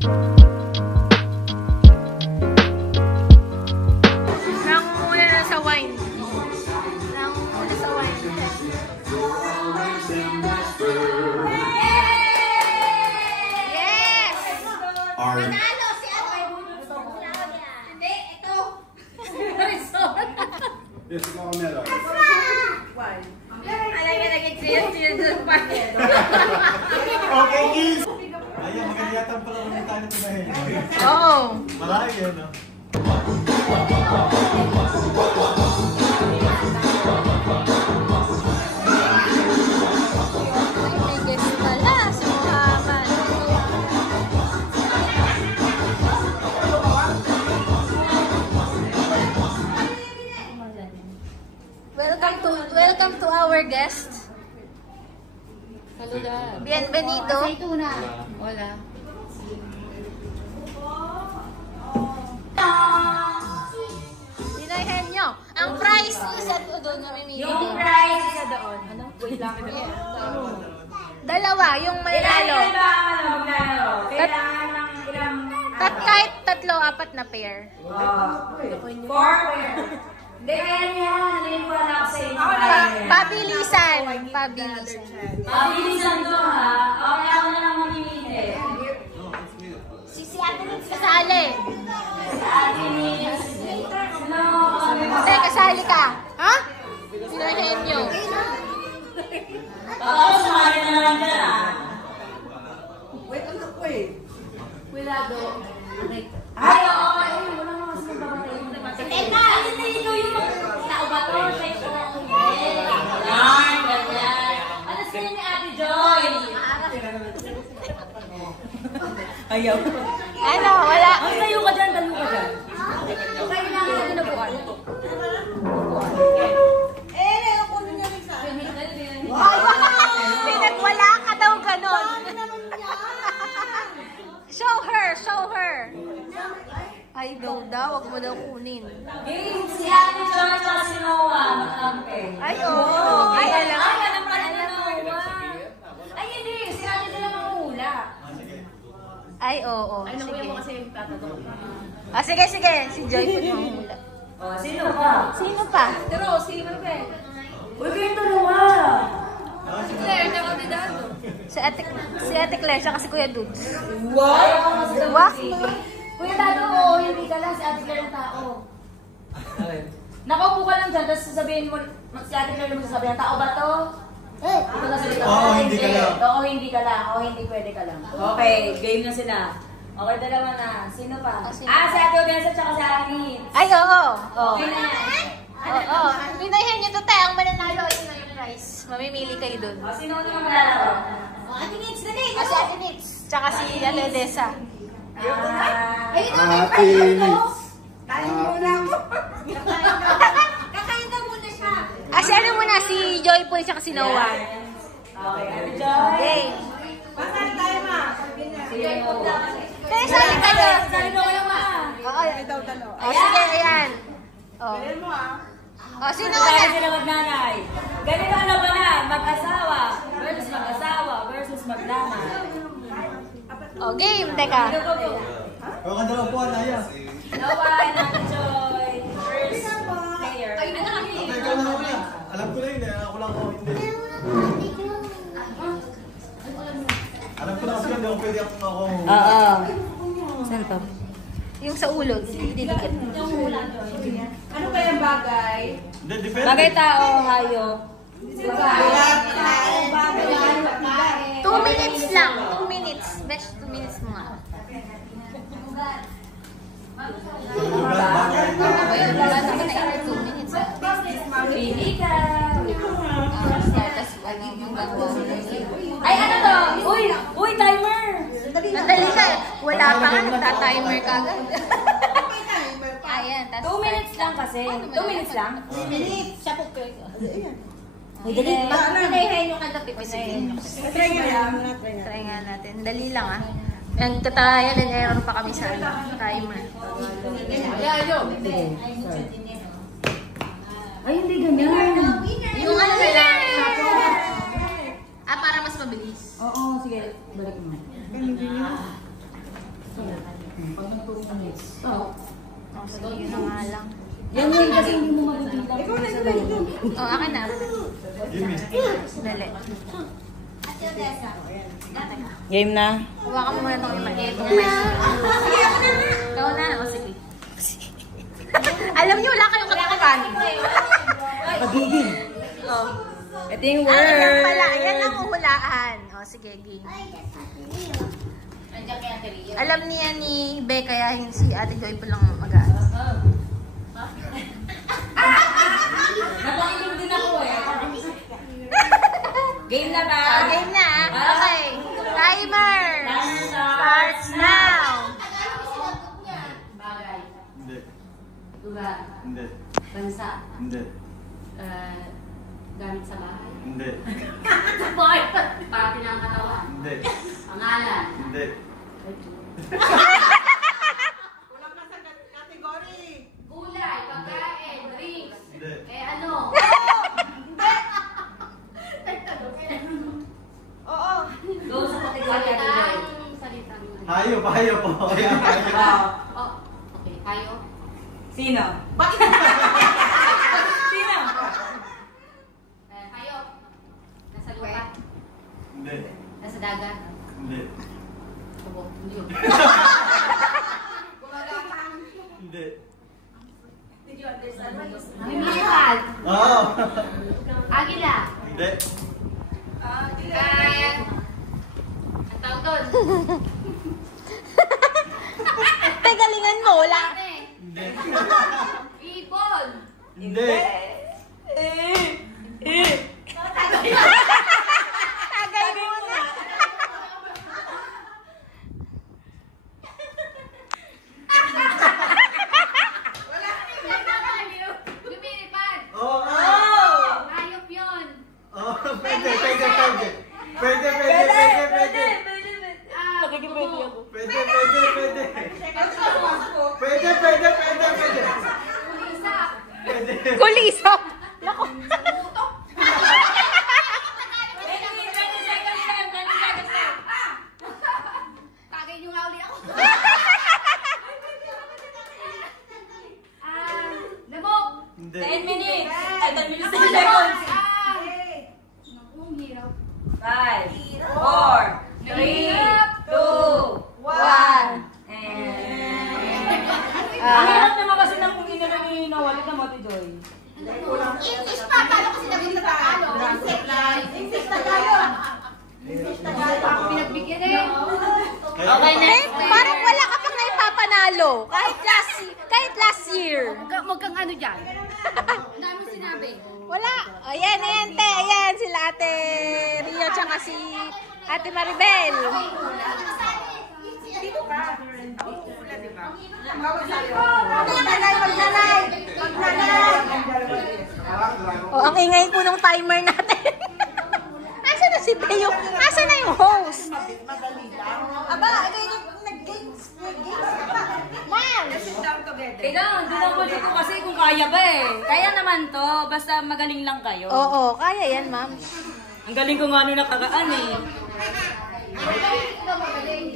Nangunguna na sa wine. Nangunguna sa wine. Yes! Panalo si ano? Hindi, ito. Yes, ikaw ang meron. Okay, kiss! Ayan, maganda yata pala kung tayo na tumahin. Oo. Marami yan, no? Biggest pala si Muhammad. Welcome to our guest. Bienvenido. Wala. Dinahin nyo. Ang price isa doon na mamimili. Yung prize isa doon. Ano? Wait lang. Dalawa, yung mananalo. Kailangan ng ilang... Kahit tatlo, apat na pair. 4 pair. Hindi, kaya niya. Naniniwala ako sa inyo. Pabilisan. Pabilisan. Pabilisan to, ha? Okay, ako na lang mamimili. Si Ate Nix kasali. Ate Nix. No. Hindi, kasali ka. Ha? Dinahin nyo. Ako, sumali na lang ka na. Wait, ano ko eh? Wilado. Ay, oo. Ay, wala nga kasi magbabatay. Teka, hindi ikaw yung tao ba to? Yan, ganyan. Ano sila ni Ate Joy? Ayaw. Ano, wala. Ang tayo ka dyan, talo ka dyan. Kailangan na ginabuan. Ako na rin sa akin. Pinagwala ka daw ganon. Show her, show her. Ay, daw, wag mo daw kunin. Game, si Ate Joy at si Noah, magkampi. Ay, oo. Ay, alam. Ay, alam pala ni Noah. Ay, hindi. Si Ate sila manguhula. Ay, oo. Ay, nakuya mo kasi yung tatatok. Ah, sige, sige. Si Joy po mahula. Oh, sino pa? Sino pa? Pero, sino pa? Uy, kayong dalawa. Si Claire, siya kandidato. Si Ate Claire, siya kasi Kuya Dudes. Wow! Ayaw ko masasabi. Wak. Kuya Dado, oo, hindi ka lang. Si Ate Claire ang tao. Nakaupo ka lang dyan, tapos sasabihin mo, si Ate Claire mo sasabihin, tao ba to? Ito na salita. Oo, hindi ka lang. Oo, hindi ka lang. Oo, hindi pwede ka lang. Okay, game na sila. Okay, dalawa na. Sino pa? Sino Si pa? Ate Obensa tsaka si Ate Nitz. Ay, oo. Oo. Okay na yan. Oo. Pinahin niyo to, te. Ang mananalo ay yung prize. Mamimili kayo dun. O, sino naman maglalaro? Ate Nitz, dali. Si Ate Nitz. Tsaka si Aledesa. Ayun na, Ate Nitz. Kain muna ako. Kakain na muna siya. Ah, si ano muna? Si Joy po, tsaka si Noah. Okay, Ate Joy. Game. Pasal tayo ma. Kaya sali kayo. Sali mo kayo, ma. Oo. Ikaw dalawa. Oh, sige, ayan. Oh. Bilhin mo ah. Oh, sino Tayo na? sila magnanay. Ganito ano ba na? Mag-asawa versus mag-asawa versus maglanay. Oh, game. Teka. Huwag ka daw po, Anaya. Noah and Ate Joy. First player. Ay, na kami. Ikaw na ako na. Alam ko na yun eh. Ako lang ako hindi. Alam ko na kasi hindi ako pwede ako. Oo. Saan pa? Yung sa ulo. Didikit. Ano kayang bagay? Hindi, depende. Bagay tao, hayop. 2 minutes lang. 2 minutes. Best 2 minutes mo nga. Ayun, wala naman na inner 2 minutes. Pili ka. Tapos, Ay, ano to? Uy! Uy, timer! Nadali ka. Wala pa nga. Nagta-timer ka agad. Ayan. 2 minutes lang kasi. 2 minutes lang? 2 minutes. Siya po kayo. Ay, dali. Pinahin yung kanta, pipisikin. Try nga yan. Try nga natin. Dali lang ah. Nagtataya and error pa kami sa timer. Ay, hindi ganyan. Yung ano nila. Ah, para mas mabilis. Oo, sige. Balik mo. 2 minutes. Oh, sige, yun na nga lang. Yan yun kasi hindi mo mabibilang. Ikaw na yun. Oh, akin na. Jimmy. Dali. Game na. Hawakan mo muna itong itong mais. Ikaw na. O, sige. Alam niyo, wala kayong katakutan. Pagiging. Oh. Ito yung Ah, yan word. pala. Yan ang uhulaan. O, sige, game. Alam niya ni Be, kaya si Ate Joy pa lang mag-aano. Napakinig din ako eh. Game na ba? Game na. Okay. Timer. Starts now. Bagay. Hindi. Lugar. Hindi. Bansa. Hindi. Gamit sa bahay. Hindi. Boy! Parte ng katawan. Hindi. Pangalan. Hindi. Kulang ka sa category. Gulay, pagkain, drinks. Hindi. Ano? Oo. Go sa kategory. Salitang. Hayop, hayop po. Oh, okay. Tayo. Sino? Bakit? Sino? Tayo. Nasa lupa. Hindi. Nasa dagat. Hindi. Kubo. Hindi. Hindi. Lumilipad. Oo. Agila. Hindi. Ang tawag doon. Tagalingan mo, wala. Hindi. Ibon. Hindi. Tagay muna. Lumilipad. Oo nga. Hayop yun. Oo, pwede, pwede, pwede. Pwede, pwede, pwede, pwede. Kubo. Pwede, pwede, pwede. Pwede, pwede, pwede, pwede. Kulisa. Pwede. Kulisap. Nako. Tagay nyo nga ulit ako. Lamok. Hindi. 10 minutes. Ay, 10 minutes. 10 seconds. Naku, ang hirap. 5, 4, 3, 2, 1. Ang hirap naman kasi ng kung inawali na Mati Joy. English pa, paano kasi naging sa Tagalog? English Tagalog. Ako pinagbigyan eh. Okay, next. Parang wala ka pang naipapanalo. Kahit last year. Huwag kang ano dyan. Ang dami sinabi. Wala. Ayan, ayan, te. Ayan, sila Ate Rio tsaka si Ate Maribel. Dito ka. Magnanay, magnanay. Magnanay. Oh, ang ingay po ng timer natin. Asa na si Teo? Asa na yung host? Aba, ikaw yung nag-games. Nag-games ka pa. Ma'am! Sit down together. Ikaw, hindi lang po dito kasi kung kaya ba eh. Kaya naman to, basta magaling lang kayo. Oo, kaya yan, ma'am. Ang galing ko nga nung nakaraan eh.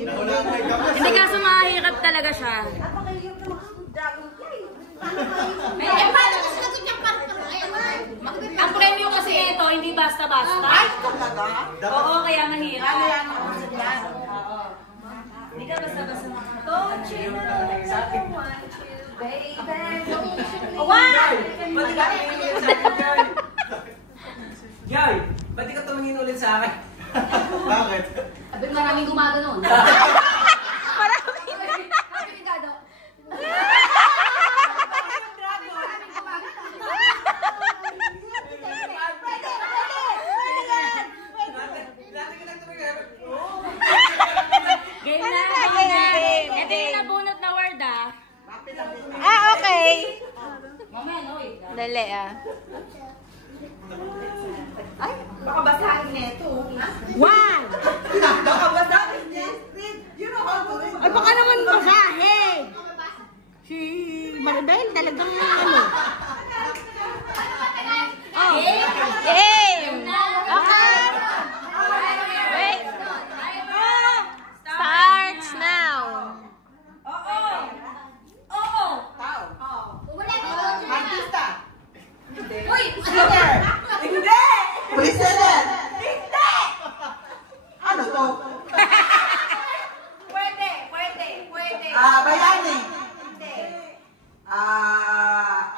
Nauna mo yung gamas. Hindi kaso mahirap talaga siya. Napakahirap na mag-dragon fly. Paano kasi natin yung ang premyo kasi ito, hindi basta-basta. Ay, talaga? Oo, kaya mahirap. Ano yan ako sa dyan? Hindi ka basta-basta Don't you know baby? Joy, ba't di ka tumingin ulit sa akin? Bakit? Sabi maraming gumado noon. Marami na. Dati ka nagtumingin. Game Ano na, na, game na. game, Ito game. yung nabunot na word ah. Ah, okay. Mamaya, no, wait. Dali, ah. Baka basahin nito. One! Baka basahin niya. You know how to read. Ay, baka naman basahin. Si Maribel, talagang ano. Oh. Game! Okay. Wait. Starts now. Oo. Bayani. Hindi.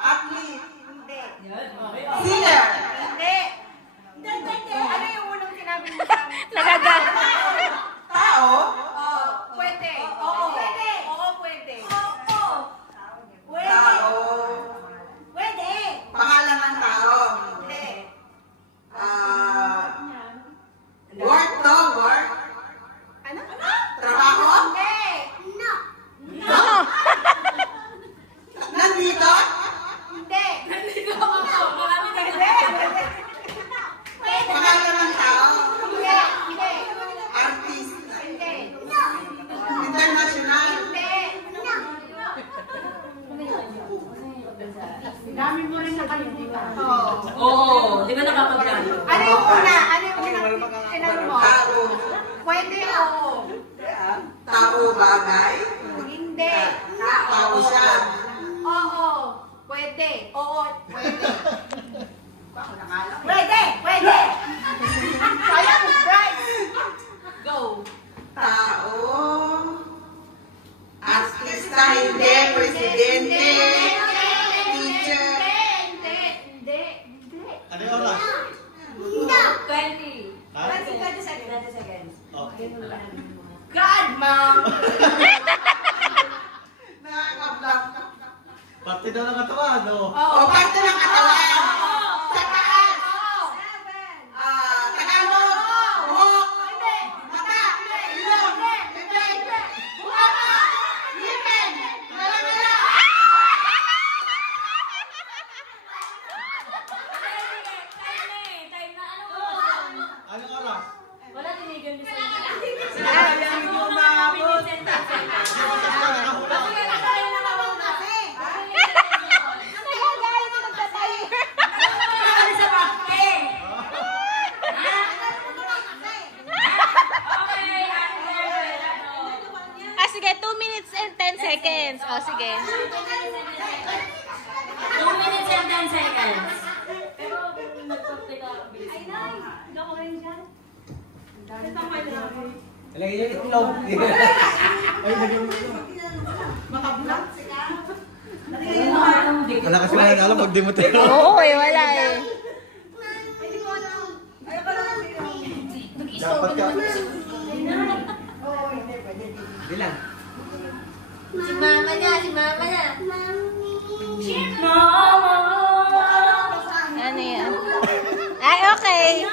Athlete. Hindi. Singer. Hindi. Ano yung unang sinabi mo sa amin? Nagagal. Tao. Pwede. Oo. Pwede. Oo, pwede. Tao. Pwede. Pangalan ng tao. Hindi. Work to, work. Ano? Trabaho. Hindi. Nandito. Hindi. Nandito ako. Marami na. Hindi. Pangalan ng tao. Hindi. Hindi. Artista. Hindi. International. Hindi. Dami mo rin nakalimutan. Oo. Oo. Di ba nakapagano? Ano yung una? Ano yung unang tinanong mo? Tao. Pwede, oo. Tao bagay. Hindi. Tao siya. Oo. Pwede. Oo. Pwede. Pwede. Pwede. Sayang, right. Go. Tao. Artista, hindi. Presidente. Teacher. Hindi. Hindi. Hindi. Ano yung oras? 20. Ha? 20 seconds. Okay. God, mom. Nakakablang. Parte daw ng katawan, no? O, parte ng katawan. Sa taas. Tagalog. Buhok. Mata. Ilong. Bibig. Buhaka. Ngipin. Ngala-ngala. Time na. Ano? Anong oras? Wala tinigan niyo sa Sayang hindi umabot. Sige, 2 minutes and 10 seconds. O, sige. 2 minutes and 10 seconds. Pero nagpapit ka. Ay, nay. Hindi ako rin dyan. Lagyan yung itlog. Wala kasi wala na alam, mag-demote. Oo, wala eh. Dapat ka. Bilang. Si mama niya. Ano yan? Ay, okay.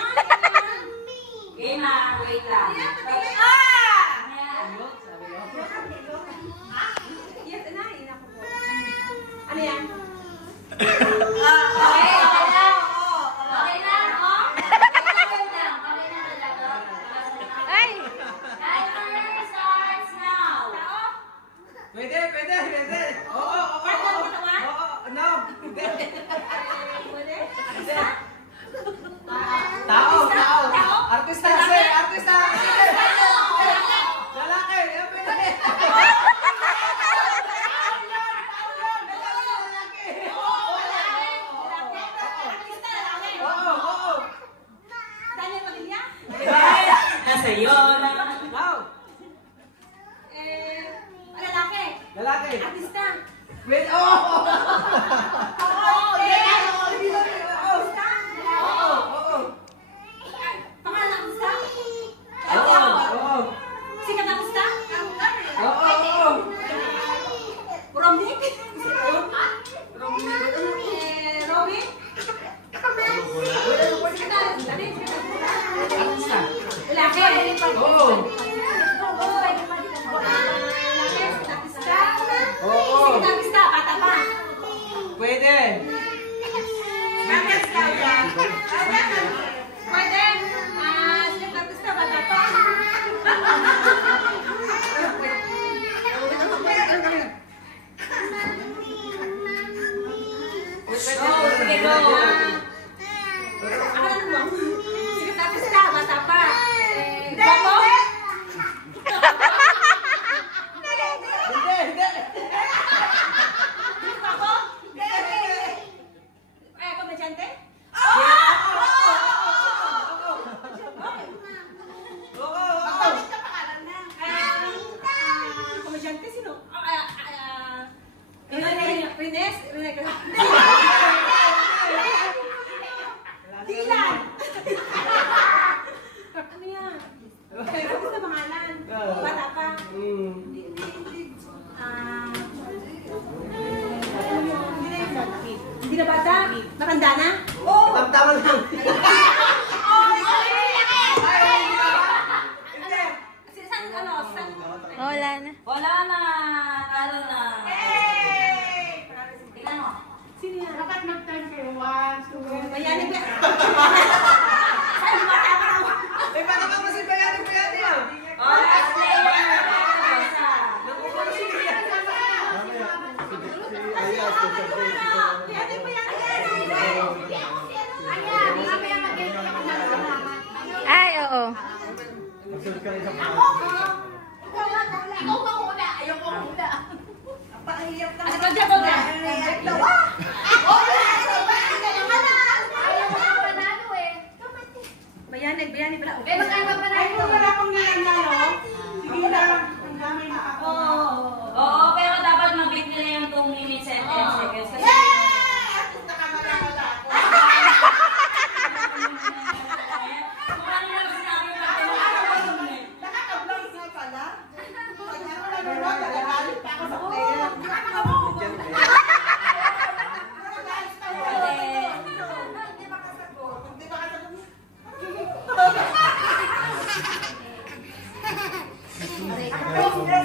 Game na. Wait lang. Ano yan? Okay lang. Okay lang, oh. Okay lang. Ay! Timer starts now. Pwede. Oo. No. Hindi. Tao. Artista kasi. Artista. Lalaki. Pwede. Oo. Daniel Padilla? Nasa iyo na. Wow. Lalaki? Lalaki. Artista? Wait. Oo. Pangalan ng artista? Oo. Sikat na artista? Oo. Romnick? Robin? Artista. Lalaki? Oo. Oo. Artista? Bata pa? Pwede. Matanda na? Tama lang. Wala na. Wala na. Talo na. Tingnan mo. Dapat mag-time kayo. 1, 2, Bayani ba? Eh, paano ka kasi bayani yan? Oh, last player. Nakukuha si Ria. Ay, oo. Ikaw ba muna? Ayaw ko muna. Ano ba dyan ba? Ako na! Ayaw ko na panalo eh. Bayani pala. Eh, magkano ba panalo? Wala akong nanalo. Sige lang. Ang dami na ako. Oo, pero dapat mabit nila yung 2 minutes and 10 seconds. Kasi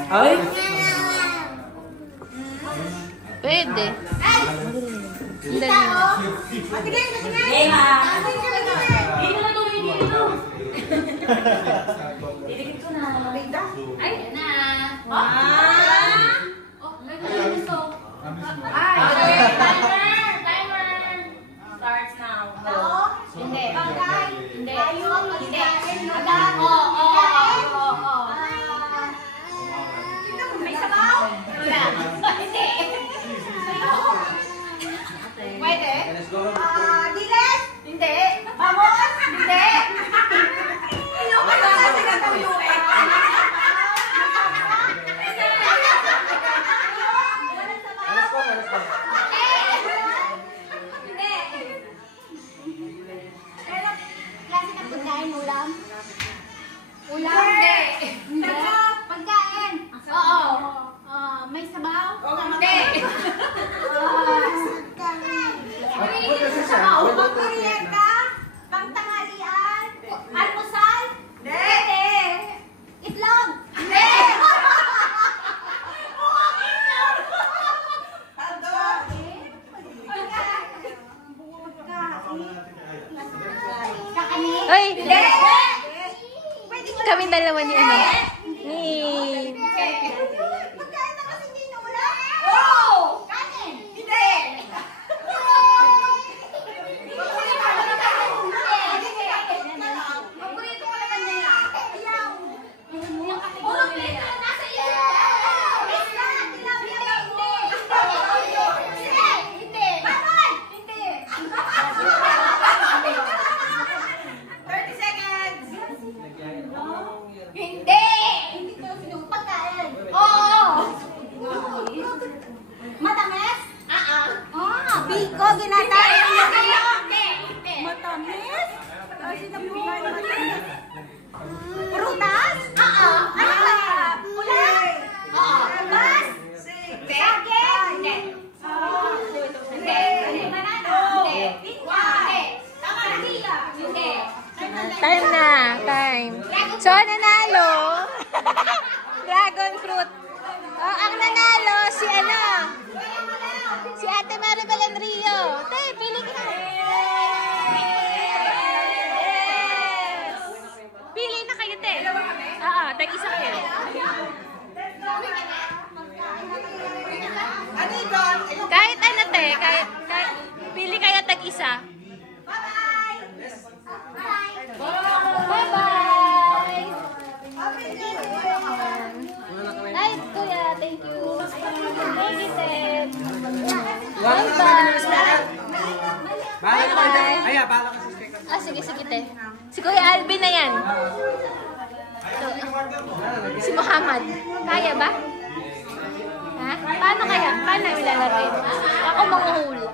Ay? Pwede. Hindi. Lema. Dito na to, dito. Didikit ko na. Ay, na. Oh, may gusto. Timer. Starts now. Hindi. Hindi. Hindi. Oo. May sabaw? Wala. Hindi. Pwede? Diles? Hindi. Vamos? Hindi. Ano ba na kasi nagawin eh? Hindi. Klase ng pagkain, ulam? Ulam? Hindi. Pagkain? Oo. May sabaw? Hindi. May sabaw? Pang-kuryenta? Pang-tanghalian? Almusal? Hindi. Itlog? Hindi. Kakanin? Ay! Hindi. Kami dalawa ni ano. Ni... Pagkain na kasi hindi na ulam? Oo! Kanin? Hindi! Paborito ko naman na yan. Ayaw. Puro pito na nasa iyo. Isla, tilapia lang mo. Hindi. Hindi. Baboy! Hindi. 30 seconds. Hindi! Hindi ko sinong pagkain. Oo! Matamis? Biko, ginatay. Hindi! Matamis? Kasi nabuhay matamis. Prutas? Ano ba? Ulam? Bas? Saging? Hindi. Hindi. Banana? Hindi. Pinya? Hindi. Tamarilla? Hindi. Time na. Time. So, nanalo. Dragon fruit. Oh, ang nanalo, si ano? Si Ate Maribel and Rio. Te, pili ka. Yes! Pili na kayo, te. Oo, tag-isa kayo. Kahit ano, te. Kahit pili kayo tag-isa. Bye-bye! Ay, kuya, thank you. Thank you, Ted. Bye-bye! Bahala ka dyan. Ay, bahala ka sa Sige, te. Si Kuya Alvin na yan. Si Muhammad. Kaya ba? Ha? Paano kaya? Paano ilalagay? Ako manguhuli.